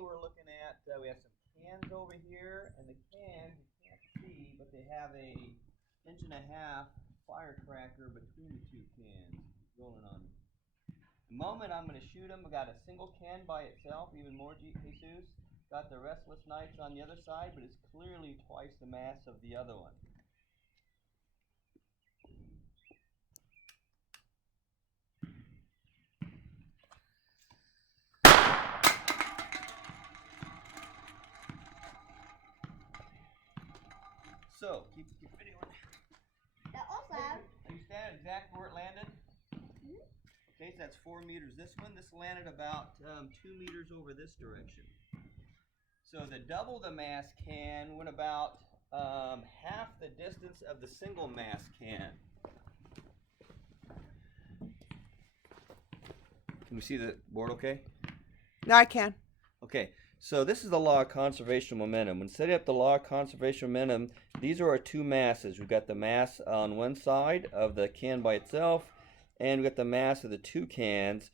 we're looking at, we have some cans over here, and the cans you can't see, but they have a 1.5-inch firecracker between the two cans rolling on. The moment I'm going to shoot them, I got a single can by itself, even more Jesus. Got the restless nights on the other side, but it's clearly twice the mass of the other one. So, keep videoing. That also. Understand exactly where it landed? Mm-hmm. Okay, so that's 4 meters. This landed about 2 meters over this direction. So the double the mass can went about half the distance of the single mass can. Can we see the board okay? No, I can. Okay, so this is the law of conservation of momentum. When setting up the law of conservation of momentum, these are our two masses. We've got the mass on one side of the can by itself, and we've got the mass of the two cans.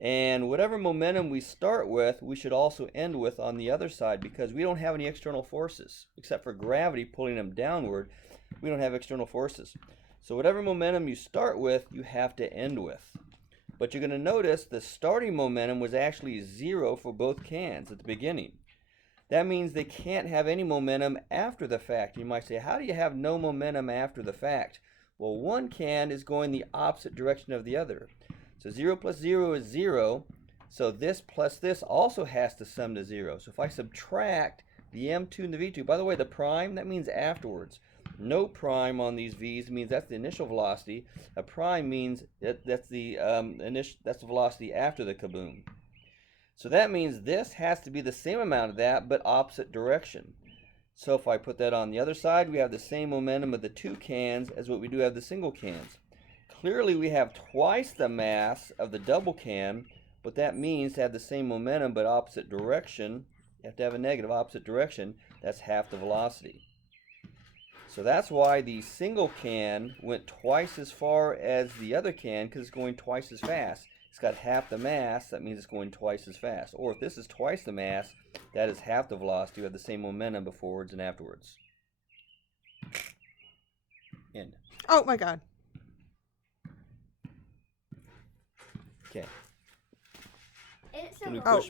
And whatever momentum we start with, we should also end with on the other side, because we don't have any external forces. Except for gravity pulling them downward, we don't have external forces. So whatever momentum you start with, you have to end with. But you're going to notice the starting momentum was actually 0 for both cans at the beginning. That means they can't have any momentum after the fact. You might say, how do you have no momentum after the fact? Well, one can is going the opposite direction of the other. So 0 plus 0 is 0. So this plus this also has to sum to 0. So if I subtract the m2 and the v2, by the way, the prime, that means afterwards. No prime on these v's means that's the initial velocity. A prime means that's the velocity after the kaboom. So that means this has to be the same amount of that, but opposite direction. So if I put that on the other side, we have the same momentum of the two cans as what we do have the single cans. Clearly we have twice the mass of the double can, but that means to have the same momentum but opposite direction. You have to have a negative opposite direction. That's half the velocity. So that's why the single can went twice as far as the other can, because it's going twice as fast. It's got half the mass, that means it's going twice as fast. Or if this is twice the mass, that is half the velocity. You have the same momentum beforewards and afterwards. End. Oh my God. Okay. It's Can we a push